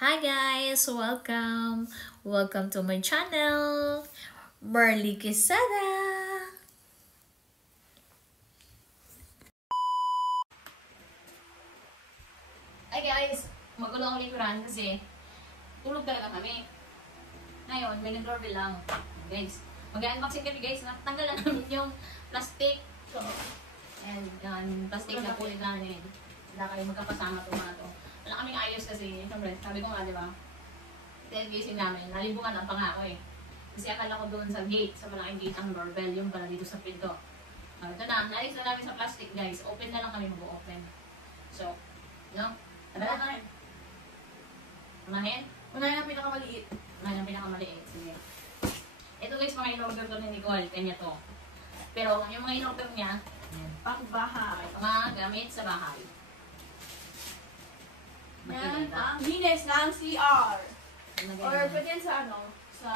Hi guys! Welcome! Welcome to my channel, Marley Quesada! Ay guys, magulo ang likuran kasi tulog talaga kami. Ngayon, may nag-doorbell lang. Guys, mag-unboxing kami guys. Natanggal na namin yung plastic. So, and plastic na pulit namin. Wala kayo magkapasama itong mga to. Wala kaming ayos kasi, siyempre, sabi ko nga, di ba? Then, gising namin, nalibukan ang pangako eh. Kasi akala ko doon sa gate, sa malaking gate ang doorbell, yung pala dito sa pinto. Ito na, naalis na namin sa plastic guys. Open na lang kami mag-open. So, no? Tara na. Unahin? Unahin ang pinakamaliit. Unahin ang pinakamaliit. Sige. Ito guys, mga in-order to ni Nicole. Kanya to. Pero yung mga in-order niya, Pang-bahay. mga gamit sa bahay. Yan Makikita. ang linis ng CR. Lagyan Or na. pwede yan sa ano, sa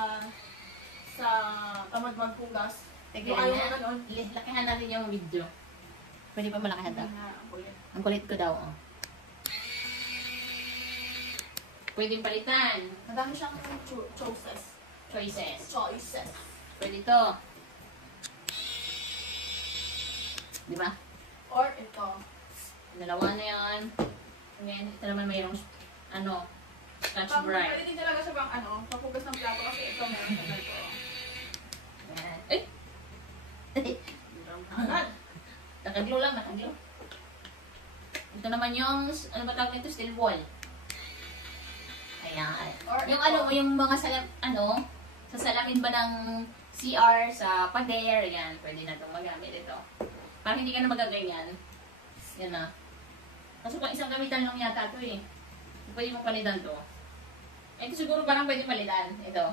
tamad magpugas. Sige, Kung ayaw mo ganon. lakihan natin yung video. Pwede pa malakihan daw. Ang kulit. Ang kulit ko daw. Oh. Pwedeng palitan. Madami siyang choices. Choices. Pwede to. Di ba? Or ito. Dalawa na yan. Ngayon, ito naman mayroong, ano, Scotch Brite. Pwede din talaga siya bang ano, papugas ng plato kasi ito meron sa ito. Yan. Eh! Nakaglo lang, nakaglo. Ito naman yung, ano ba tawag nito? Steel ball. Ayan. Or Yung ito. ano, yung mga salam, ano, sa salamin ba ng CR, sa pader, yan, pwede na itong magamit ito. Parang hindi ka na magaganyan. Yan na. Kaso pang isang gamitan lang yata ito eh. Pwede mong palitan to. Ito siguro parang pwede palitan. Ito.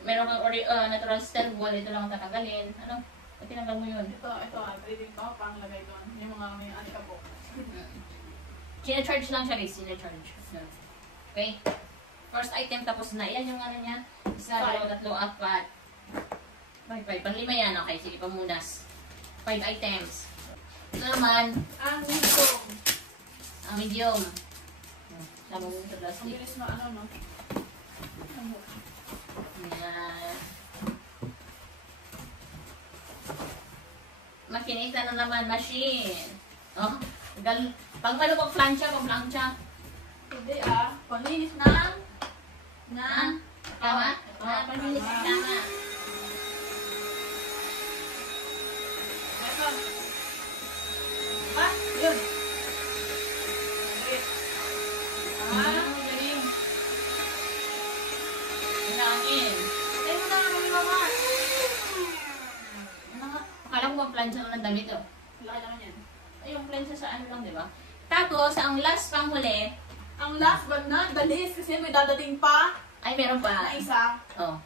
Meron kang natural steel ball, ito lang ang tatanggalin. Ano? Pag tinanggal mo yun. Ito, pwede din ito, panglagay doon. Yung mga may alikabok. Sina-charge lang siya guys, sina-charge. Okay? First item tapos na. Yan yung ano niya. Isa, dalawa, tatlo, apat. 5. Panglima yan. Okay, sige, pamunas. 5 items. Ito naman, Ang medium. ang medium. Lamang sa Ang plastic. bilis na ano, no? Yan. Makinita na naman, machine. Oh, pag malupag plancha, pag plancha. Hindi panlinis ng Tama? Panlinis. Tama. Meron. Yun. Galing. Ilangin. Tayo mo na kami, mama. Ano nga? Akala ko bang plancha lang ng damit, oh. Laki naman yan. Ay, yung plancha sa ano lang, di ba? Tapos, ang last pang huli, Ang last but not the least, kasi may dadating pa ay meron pa. na isa, Oh.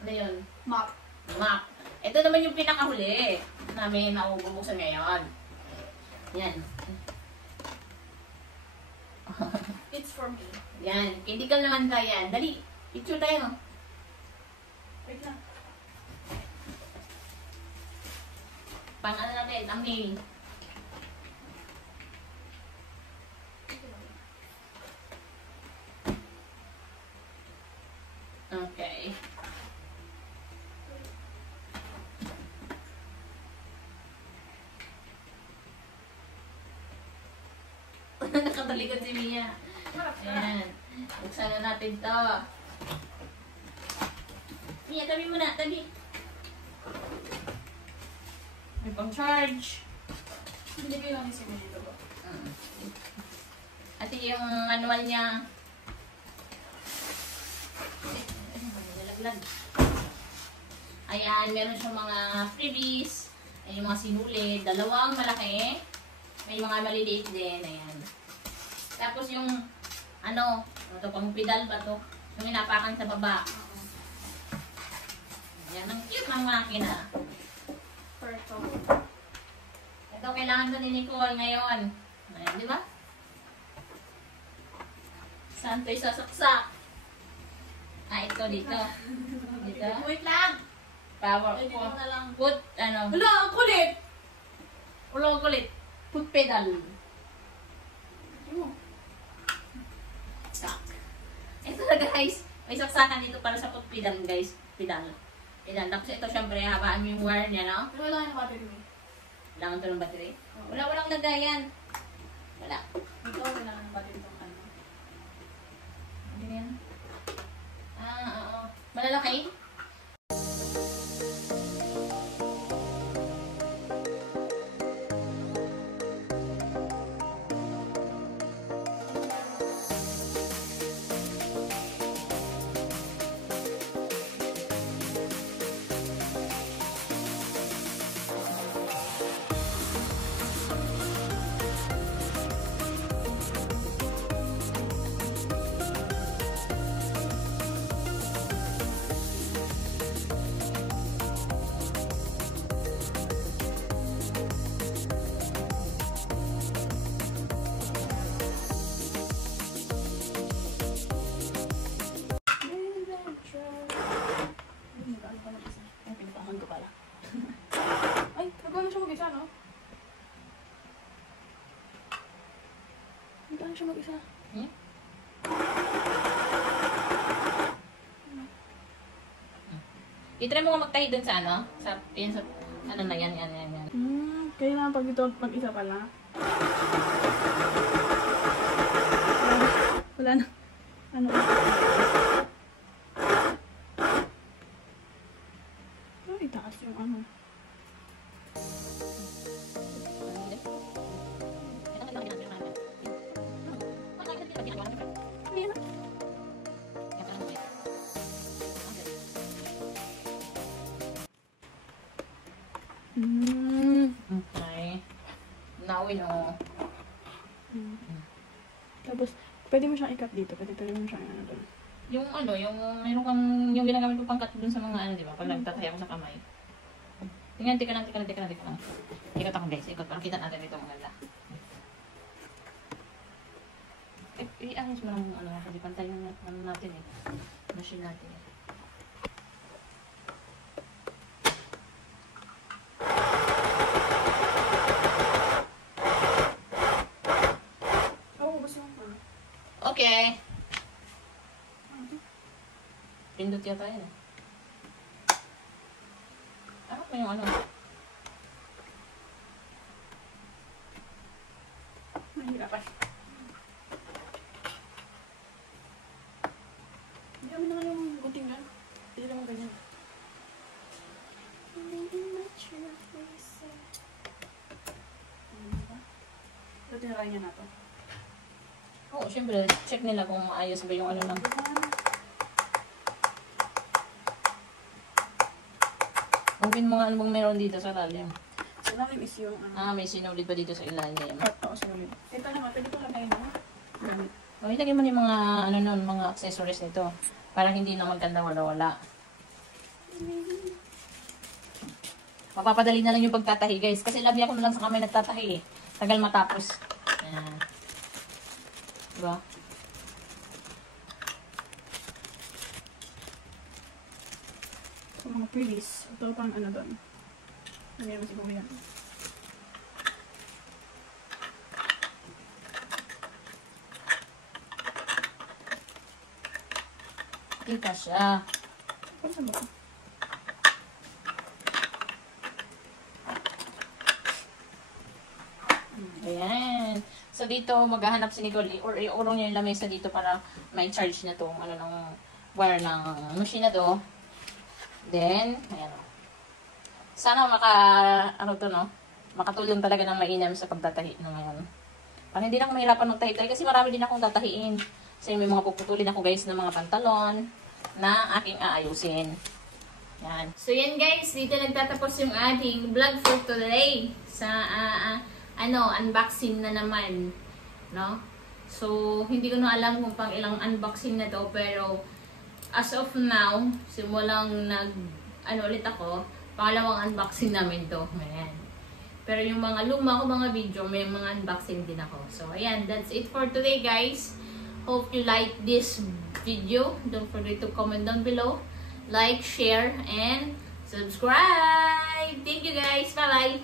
Ano yun? map. Map. Ito naman yung pinakahuli namin na bubuksan ngayon. Yan. It's for me. Yan. Critical naman tayo yan. Dali. Picture tayo. Wait lang. Pang ano natin, thumbnail. Okay. Nakatalikod si Mia. Ayan. Buksan na natin to. Mia, tabi mo na. Tabi. May pang charge. Binigay lang ni Simi dito ba? At yung manual niya. Nalaglag. Ayan, meron siyang mga freebies. Ayan yung mga sinulid. Dalawang malaki. May mga maliliit din. Ayan. Tapos yung, ano ito pang pedal ba to? Yung inapakan sa baba. Ayan, ang cute ng makina. Purple. Ito kailangan to ni Nicole ngayon. Ayan, di ba? Saan tayo sasaksak? Ito dito. Dito. Wait lang! Power. Ay, dito na lang. Put, ano. Hala, ang kulit! Ulo kulit. Put pedal. Ano? Stuck. guys, may saksakan dito para sa pedal guys. Pedal. Tapos ito syempre, habaan mo yung wire niya, no? Pero wala yung battery mo. Kailangan ito ng battery? Walang lagayan. Wala. Ito, kailangan ng battery itong ano. Hindi yan. Oo. Malalaki? Ay, nagawa na siya mag-isa, no? Nagawa na siya mag-isa. Hmm? I-try mo nga magtahi dun sa ano? Sa ano na yan. Kailangan pag ito, mag-isa pala. Wala na. Ano? Ay, itaas yung ano. Okay. Now we know. Tapos, pwede mo siyang ikat dito. Pwede mo siyang ano doon. Yung meron kang, yung ginagamit ko pangkat dun sa mga ano, di ba? Pag nagtataya ako sa kamay. Tika lang. Ikot ako guys, ikot. Para kita natin ito maganda. I-ayos mo lang ano, kasi pantay yung natin eh. Machine natin eh. Okay. Pindot yata yan eh. Ano ba yung ano? Mahirapan. Hindi naman naman yung gunting yan. Hindi naman ganyan. Ito tinarayan niya na to. Oo, syempre, check nila kung maayos ba yung ano lang. Open mo nga ano bang meron dito sa lalim. So, namin is yung ano. May sinulid pa dito sa ilalim. Oo, sulit. Ito naman, pwede ko lang kayo na. Gamit. O, ilagay mo na yung mga, ano nun, mga accessories nito. Para hindi na maganda wala-wala. Mapapadali na lang yung pagtatahi, guys. Kasi labi ako na lang sa kamay nagtatahi eh. Tagal matapos. Ayan. Diba? So, mga prelis. Ito pang ano doon. Hindi naman siguro yan. Kita siya. Kung saan ba? Ayan. So, dito, maghahanap si Nicole or iurong niya yung lamesa dito para may charge na to. Ano ng wire ng machine na to. Then, ayan. Sana makatulong talaga ng mainam sa pagtatahi na ngayon. Para hindi na ako mahirapan magtahi-tahi kasi marami din akong tatahiin. Kasi may mga puputulin ako guys ng mga pantalon na aking aayusin. Yan. So yan guys, dito nagtatapos yung ating vlog for today. Sa unboxing na naman, no? So hindi ko na alam kung pang ilang unboxing na to, pero as of now, simulang ulit ako, pangalawang unboxing namin to. Ayan. Pero yung mga luma ko mga video, may mga unboxing din ako. So ayan, that's it for today guys. Hope you like this video. Don't forget to comment down below. Like, share, and subscribe. Thank you guys. Bye-bye.